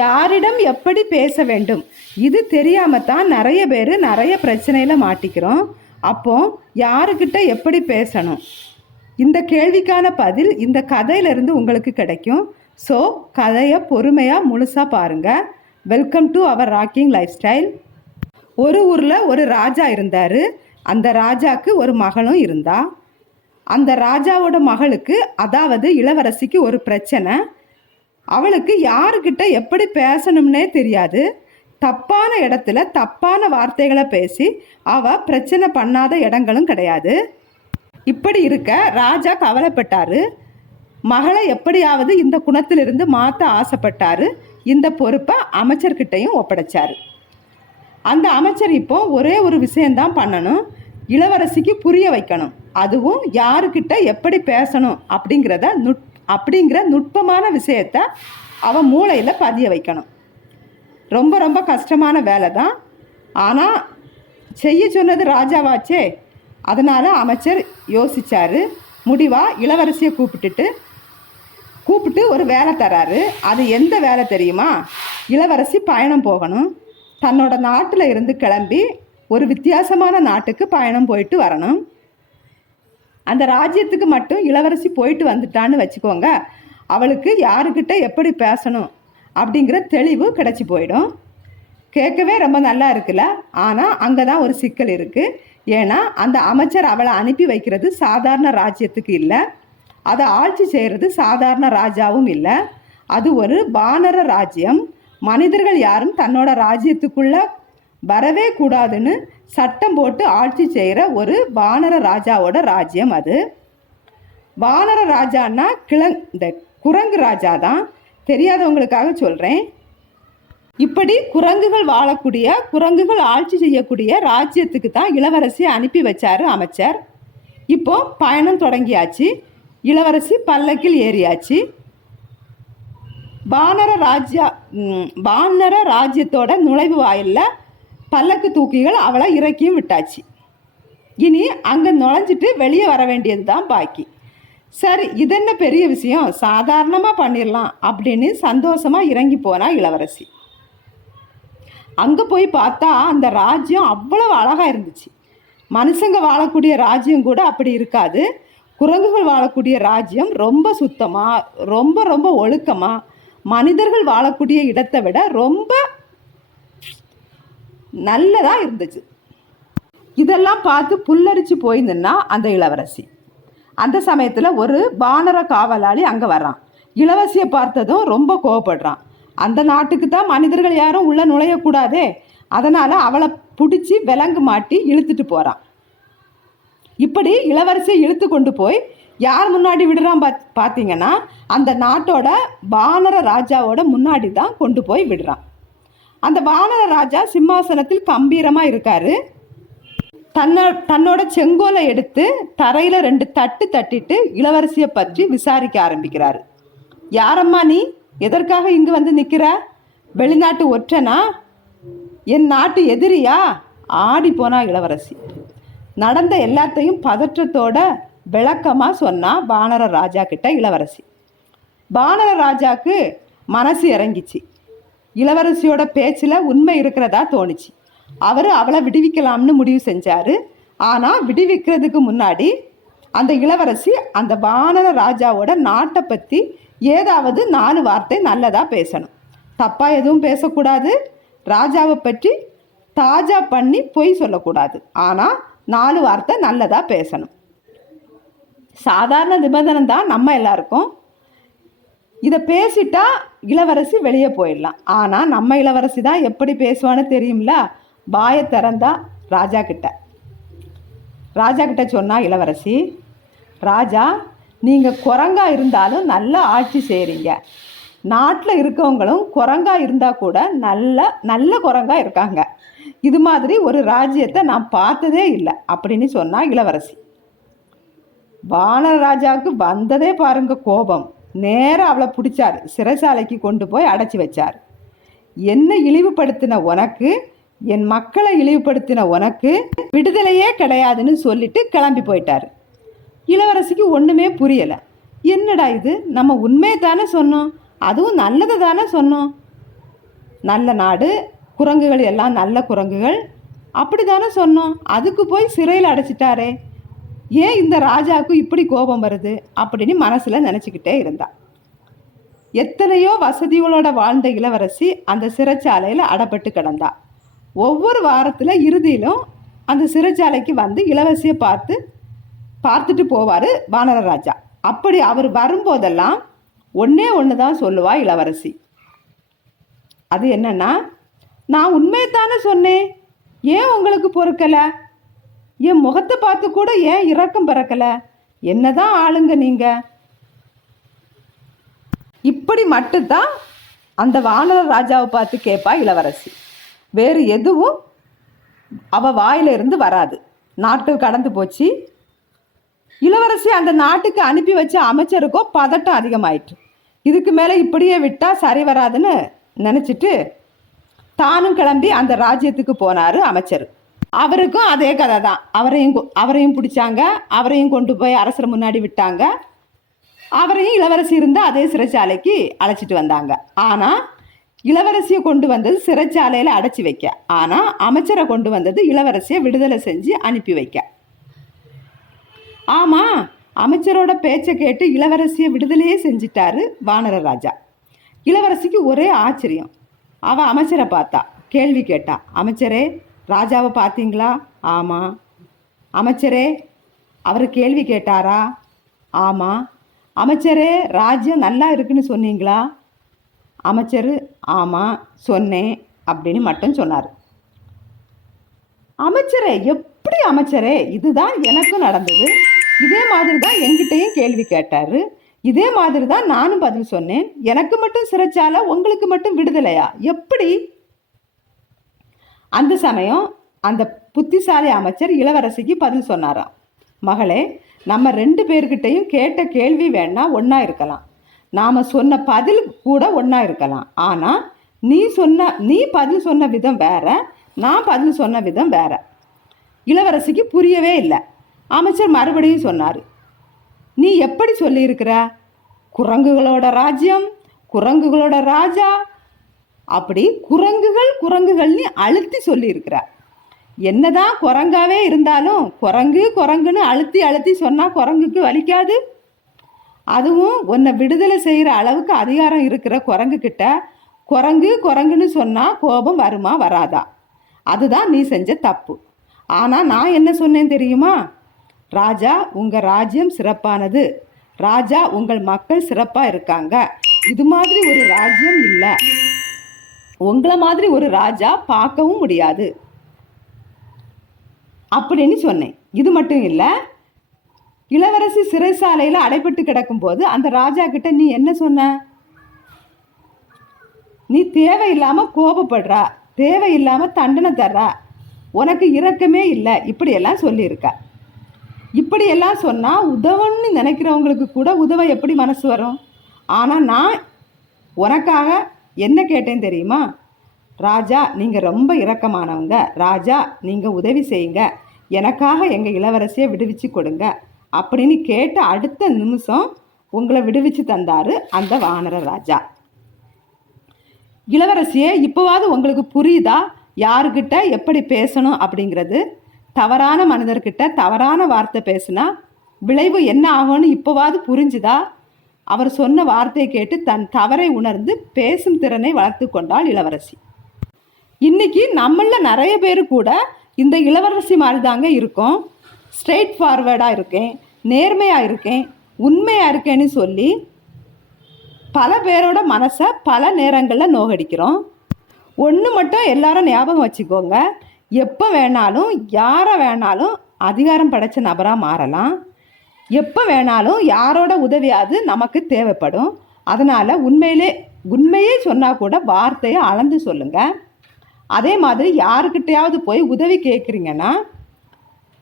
யாரிடம் எப்படி பேச வேண்டும்? இது தெரியாம தான் நிறைய பேர் நிறைய பிரச்சனையில் மாட்டிக்கிறோம். அப்போ யாருக்கிட்ட எப்படி பேசணும்? இந்த கேள்விக்கான பதில் இந்த கதையிலிருந்து உங்களுக்கு கிடைக்கும். ஸோ கதையை பொறுமையாக முழுசாக பாருங்கள் welcome to our rocking lifestyle ஒரு ஊரில் ஒரு ராஜா இருந்தார். அந்த ராஜாவுக்கு ஒரு மகளும் இருந்தா. அந்த ராஜாவோட மகளுக்கு அதாவது இளவரசிக்கு ஒரு பிரச்சனை. அவளுக்கு யாருக்கிட்ட எப்படி பேசணும்னே தெரியாது. தப்பான இடத்துல தப்பான வார்த்தைகளை பேசி அவ பிரச்சனை பண்ணாத இடங்களும் கிடையாது. இப்படி இருக்க ராஜா கவலைப்பட்டாரு. மகளை எப்படியாவது இந்த குணத்திலிருந்து மாற்ற ஆசைப்பட்டாரு. இந்த பொறுப்பை அமைச்சர்கிட்டையும் ஒப்படைச்சாரு. அந்த அமைச்சர் இப்போ ஒரே ஒரு விஷயம்தான் பண்ணணும். இளவரசிக்கு புரிய வைக்கணும். அதுவும் யாருக்கிட்ட எப்படி பேசணும் அப்படிங்கிறத நுட் அப்படிங்கிற நுட்பமான விஷயத்த அவன் மூளையில் பதிய வைக்கணும். ரொம்ப ரொம்ப கஷ்டமான வேலை தான் ஆனால் செய்ய சொன்னது ராஜாவாச்சே. அதனால் அமைச்சர் யோசிச்சாரு. முடிவாக இளவரசியை கூப்பிட்டுட்டு கூப்பிட்டு ஒரு வேலை தராரு. அது எந்த வேலை தெரியுமா? இளவரசி பயணம் போகணும். தன்னோட நாட்டில் இருந்து கிளம்பி ஒரு வித்தியாசமான நாட்டுக்கு பயணம் போயிட்டு வரணும். அந்த ராஜ்யத்துக்கு மட்டும் இளவரசி போயிட்டு வந்துட்டான்னு வச்சுக்கோங்க. அவளுக்கு யாருக்கிட்ட எப்படி பேசணும் அப்படிங்கிற தெளிவு கிடச்சி போயிடும். கேட்கவே ரொம்ப நல்லா இருக்குல்ல? ஆனால் அங்கே தான் ஒரு சிக்கல் இருக்குது ஏன்னா அந்த அமைச்சர் அவளை அனுப்பி வைக்கிறது சாதாரண ராஜ்யத்துக்கு இல்லை. அதை ஆட்சி செய்கிறது சாதாரண ராஜாவும் இல்லை. அது ஒரு வானர ராஜ்யம். மனிதர்கள் யாரும் தன்னோட ராஜ்யத்துக்குள்ளே வரவே கூடாதுன்னு சட்டம் போட்டு ஆட்சி செய்கிற ஒரு வானர ராஜாவோட ராஜ்யம் அது. வானர ராஜான்னா கிழங் இந்த குரங்கு ராஜா தான். தெரியாதவங்களுக்காக சொல்கிறேன் இப்படி குரங்குகள் வாழக்கூடிய குரங்குகள் ஆட்சி செய்யக்கூடிய ராஜ்யத்துக்கு தான் இளவரசி அனுப்பி வச்சாரு அமைச்சர். இப்போ பயணம் தொடங்கியாச்சு. இளவரசி பல்லக்கில் ஏறியாச்சு. வானர ராஜ்யா வானர ராஜ்யத்தோட நுழைவு வாயிலில் பல்லக்கு தூக்கிகள் அவளை இறக்கியும் விட்டாச்சு. இனி அங்கே நுழைஞ்சிட்டு வெளியே வர வேண்டியது தான் பாக்கி. சரி இதென்ன பெரிய விஷயம்? சாதாரணமாக பண்ணிடலாம் அப்படின்னு சந்தோஷமாக இறங்கி போனா இளவரசி. அங்கே போய் பார்த்தா அந்த ராஜ்யம் அவ்வளவு அழகாக இருந்துச்சு. மனுஷங்க வாழக்கூடிய ராஜ்யம் கூட அப்படி இருக்காது. குரங்குகள் வாழக்கூடிய ராஜ்யம் ரொம்ப சுத்தமாக ரொம்ப ரொம்ப ஒழுக்கமாக மனிதர்கள் வாழக்கூடிய இடத்தை விட ரொம்ப நல்லதாக இருந்துச்சு. இதெல்லாம் பார்த்து புல்லரிச்சு போயிருந்துன்னா அந்த இளவரசி. அந்த சமயத்தில் ஒரு வானர காவலாளி அங்கே வர்றான். இளவரசியை பார்த்ததும் ரொம்ப கோவப்படுறான். அந்த நாட்டுக்கு தான் மனிதர்கள் யாரும் உள்ளே நுழையக்கூடாதே. அதனால் அவளை பிடிச்சி விலங்கு மாட்டி இழுத்துட்டு போகிறான் இப்படி இளவரசியை இழுத்து கொண்டு போய் யார் முன்னாடி விடுறான் பாத் பார்த்தீங்கன்னா அந்த நாட்டோட வானர ராஜாவோட முன்னாடி தான் கொண்டு போய் விடுறான். அந்த வானர ராஜா சிம்மாசனத்தில் கம்பீரமாக இருக்காரு. தன்னை தன்னோட செங்கோலை எடுத்து தரையில் ரெண்டு தட்டு தட்டிட்டு இளவரசியை பற்றி விசாரிக்க ஆரம்பிக்கிறாரு. யாரம்மா நீ? எதற்காக இங்கு வந்து நிற்கிற வெளிநாட்டு ஒற்றனா? என் நாட்டு எதிரியா? ஆடி போனா இளவரசி. நடந்த எல்லாத்தையும் பதற்றத்தோட விளக்கமாக சொன்னா வானர ராஜா கிட்ட இளவரசி. வானர ராஜாக்கு மனசு இறங்கிச்சு. இளவரசியோட பேச்சில் உண்மை இருக்கிறதா தோணுச்சு. அவர் அவளை விடுவிக்கலாம்னு முடிவு செஞ்சார். ஆனால் விடுவிக்கிறதுக்கு முன்னாடி அந்த இளவரசி அந்த வானர ராஜாவோட நாட்டை பற்றி ஏதாவது நாலு வார்த்தை நல்லதாக பேசணும். தப்பாக எதுவும் பேசக்கூடாது. ராஜாவை பற்றி தாஜா பண்ணி பொய் சொல்லக்கூடாது. ஆனால் நாலு வார்த்தை நல்லதாக பேசணும். சாதாரண நிபந்தனை தான் நம்ம எல்லாருக்கும். இதை பேசிட்டா இளவரசி வெளியே போயிடலாம். ஆனால் நம்ம இளவரசி தான் எப்படி பேசுவான்னு தெரியும்ல? வாயை திறந்தா ராஜா கிட்ட. ராஜா கிட்ட சொன்னா இளவரசி ராஜா நீங்கள் குரங்கா இருந்தாலும் நல்ல ஆட்சி செய்கிறீங்க நாட்டில் இருக்கவங்களும் குரங்கா இருந்தால் கூட நல்ல நல்ல குரங்கா இருக்காங்க. இது மாதிரி ஒரு ராஜ்யத்தை நான் பார்த்ததே இல்லை அப்படின்னு சொன்னா இளவரசி. வானர ராஜாவுக்கு வந்ததே பாருங்க கோபம். நேரம் அவளை பிடிச்சாரு. சிறைச்சாலைக்கு கொண்டு போய் அடைச்சி வச்சார். என்ன இழிவுபடுத்தின உனக்கு? என் மக்களை இழிவுபடுத்தின உனக்கு? விடுதலையே கிடையாதுன்னு சொல்லிட்டு கிளம்பி போயிட்டார். இளவரசிக்கு ஒன்றுமே புரியலை. என்னடா இது? நம்ம உண்மையை தானே சொன்னோம். அதுவும் நல்லதை தானே சொன்னோம். நல்ல நாடு குரங்குகள் எல்லாம் நல்ல குரங்குகள். அப்படி தானே சொன்னோம். அதுக்கு போய் சிறையில் அடைச்சிட்டாரே. ஏன் இந்த ராஜாவுக்கு இப்படி கோபம் வருது அப்படின்னு மனசில் நினச்சிக்கிட்டே இருந்தாள் எத்தனையோ வசதிகளோட வாழ்ந்த இளவரசி அந்த சிறைச்சாலையில் அடப்பட்டு கிடந்தா. ஒவ்வொரு வாரத்தில் இறுதியிலும் அந்த சிறைச்சாலைக்கு வந்து இளவரசியை பார்த்து பார்த்துட்டு போவார் வானர ராஜா. அப்படி அவர் வரும்போதெல்லாம் ஒன்றே ஒன்று தான் சொல்லுவா இளவரசி. அது என்னன்னா நான் உண்மையைத்தானே சொன்னேன்? ஏன் உங்களுக்கு பொறுக்கலை? என் முகத்தை பார்த்து கூட ஏன் இறக்கம் பிறக்கலை? என்னதான் ஆளுங்க நீங்கள் இப்படி மட்டும்தான் அந்த வானர ராஜாவை பார்த்து கேட்பா இளவரசி. வேறு எதுவும் அவ வாயிலிருந்து வராது. நாட்கள் கடந்து போச்சு. இளவரசி அந்த நாட்டுக்கு அனுப்பி வச்ச அமைச்சருக்கோ பதட்டம் அதிகமாயிற்று. இதுக்கு மேலே இப்படியே விட்டால் சரி வராதுன்னு நினச்சிட்டு தானும் கிளம்பி அந்த ராஜ்யத்துக்கு போனார் அமைச்சர். அவருக்கும் அதே கதை தான். அவரையும் கொ- அவரையும் பிடிச்சாங்க. அவரையும் கொண்டு போய் அரசர் முன்னாடி விட்டாங்க. அவரையும் இளவரசி இருந்து அதே சிறைச்சாலைக்கு அழைச்சிட்டு வந்தாங்க. ஆனால் இளவரசியை கொண்டு வந்தது சிறைச்சாலையில் அடைச்சி வைக்க. ஆனால் அமைச்சரை கொண்டு வந்தது இளவரசியை விடுதலை செஞ்சு அனுப்பி வைக்க. ஆமாம் அமைச்சரோட பேச்சை கேட்டு இளவரசியை விடுதலையே செஞ்சிட்டாரு வானர ராஜா. இளவரசிக்கு ஒரே ஆச்சரியம். அவள் அமைச்சரை பார்த்தா கேள்வி கேட்டா அமைச்சரே ராஜாவை பார்த்தீங்களா? ஆமாம் அமைச்சரே அவர் கேள்வி கேட்டாரா? ஆமாம் அமைச்சரே ராஜ்யம் நல்லா இருக்குன்னு சொன்னீங்களா? அமைச்சர் ஆமாம் சொன்னேன் அப்படின்னு மட்டும் சொன்னார். அமைச்சரே எப்படி அமைச்சரே? இதுதான் எனக்கும் நடந்தது. இதே மாதிரி தான் எங்கிட்டையும் கேள்வி கேட்டார். இதே மாதிரி தான் நானும் பதில் சொன்னேன். எனக்கு மட்டும் சிறைச்சால உங்களுக்கு மட்டும் விடுதலையா? எப்படி? அந்த சமயம் அந்த புத்திசாலி அமைச்சர் இளவரசிக்கு பதில் சொன்னாராம். மகளே நம்ம ரெண்டு பேர்கிட்டையும் கேட்ட கேள்வி வேணா ஒன்றா இருக்கலாம். நாம் சொன்ன பதில் கூட ஒன்றா இருக்கலாம். ஆனால் நீ சொன்ன நீ பதில் சொன்ன விதம் வேற நான் பதில் சொன்ன விதம் வேற. இளவரசிக்கு புரியவே இல்லை. அமைச்சர் மறுபடியும் சொன்னார். நீ எப்படி சொல்லியிருக்கிற? குரங்குகளோட ராஜ்யம் குரங்குகளோட ராஜா அப்படி குரங்குகள் குரங்குகள்னு அழுத்தி சொல்லியிருக்கிற என்னதான் குரங்காவே இருந்தாலும் குரங்கு குரங்குன்னு அழுத்தி அழுத்தி சொன்னால் குரங்குக்கு வலிக்காது. அதுவும் உன்னை விடுதலை செய்கிற அளவுக்கு அதிகாரம் இருக்கிற குரங்கு கிட்ட குரங்கு குரங்குன்னு சொன்னால் கோபம் வருமா வராதா? அதுதான் நீ செஞ்ச தப்பு. ஆனால் நான் என்ன சொன்னேன் தெரியுமா? ராஜா உங்கள் ராஜ்யம் சிறப்பானது. ராஜா உங்கள் மக்கள் சிறப்பாக இருக்காங்க. இது மாதிரி ஒரு ராஜ்யம் இல்லை. உங்களை மாதிரி ஒரு ராஜா பார்க்கவும் முடியாது. அப்படின்னு சொன்னேன். இது மட்டும் இல்லை இளவரசி சிறைசாலையில் அடைபட்டு கிடக்கும்போது அந்த ராஜா கிட்ட நீ என்ன சொன்ன? நீ தேவையில்லாமல் கோபப்படுறா தேவையில்லாமல் தண்டனை தர்றா உனக்கு இரக்கமே இல்லை இப்படியெல்லாம் சொல்லியிருக்க. இப்படியெல்லாம் சொன்னால் உதவன்னு நினைக்கிறவங்களுக்கு கூட உதவ எப்படி மனசு வரும்? ஆனால் நான் உனக்காக என்ன கேட்டேன் தெரியுமா? ராஜா நீங்கள் ரொம்ப இரக்கமானவங்க. ராஜா நீங்கள் உதவி செய்யுங்க. எனக்காக எங்கள் இளவரசியை விடுவிச்சு கொடுங்க. அப்படின்னு கேட்ட அடுத்த நிமிஷம் உங்களை விடுவிச்சு தந்தாரு அந்த வானர ராஜா. இளவரசியே இப்போவாது உங்களுக்கு புரியுதா? யாருக்கிட்ட எப்படி பேசணும் அப்படிங்கிறது? தவறான மனிதர்கிட்ட தவறான வார்த்தை பேசுனா விளைவு என்ன ஆகும்னு இப்போவாவது புரிஞ்சுதா? அவர் சொன்ன வார்த்தையை கேட்டு தன் தவறை உணர்ந்து பேசும் திறனை வளர்த்து கொண்டாள் இளவரசி. இன்னைக்கு நம்மள நிறைய பேர் கூட இந்த இளவரசி மாதிரி தாங்க இருக்கோம். ஸ்ட்ரெயிட் ஃபார்வேர்டாக இருக்கேன் நேர்மையாக இருக்கேன் உண்மையாக இருக்கேன்னு சொல்லி பல பேரோட மனசை பல நேரங்களில் நோகடிக்கிறோம். ஒன்று மட்டும் எல்லாரும் ஞாபகம் வச்சுக்கோங்க. எப்போ வேணாலும் யாரை வேணாலும் அதிகாரம் படைச்ச நபராக மாறலாம். எப்போ வேணாலும் யாரோட உதவியாவது நமக்கு தேவைப்படும். அதனால் உண்மையிலே உண்மையே சொன்னால் கூட வார்த்தையை அளந்து சொல்லுங்கள் அதே மாதிரி யாருக்கிட்டையாவது போய் உதவி கேட்குறீங்கன்னா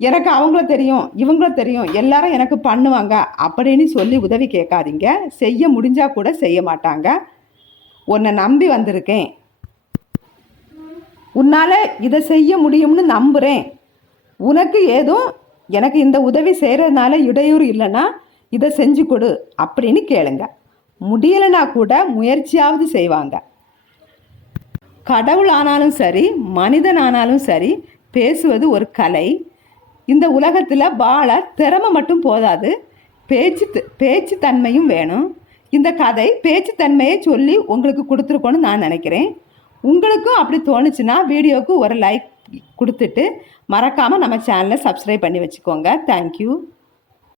எனக்கு அவங்கள தெரியும் இவங்கள தெரியும் எல்லாரும் எனக்கு பண்ணுவாங்க அப்படின்னு சொல்லி உதவி கேட்காதீங்க. செய்ய முடிஞ்சா கூட செய்ய மாட்டாங்க. உன்னை நம்பி வந்திருக்கேன். உன்னால் இதை செய்ய முடியும்னு நம்புகிறேன் உனக்கு ஏதும் எனக்கு இந்த உதவி செய்கிறதுனால இடையூறு இல்லைன்னா இதை செஞ்சு கொடு அப்படின்னு கேளுங்க. முடியலைன்னா கூட முயற்சியாவது செய்வாங்க. கடவுளானாலும் சரி மனிதன் ஆனாலும் சரி பேசுவது ஒரு கலை. இந்த உலகத்தில் வாழ திறமை மட்டும் போதாது. பேச்சு பேச்சு தன்மையும் வேணும். இந்த கதை பேச்சு தன்மையை சொல்லி உங்களுக்கு கொடுத்துருக்கோன்னு நான் நினைக்கிறேன். உங்களுக்கும் அப்படி தோணுச்சுன்னா வீடியோவுக்கு ஒரு லைக் கொடுத்துட்டு மறக்காமல் நம்ம சேனலை சப்ஸ்கிரைப் பண்ணி வச்சுக்கோங்க. தேங்க்யூ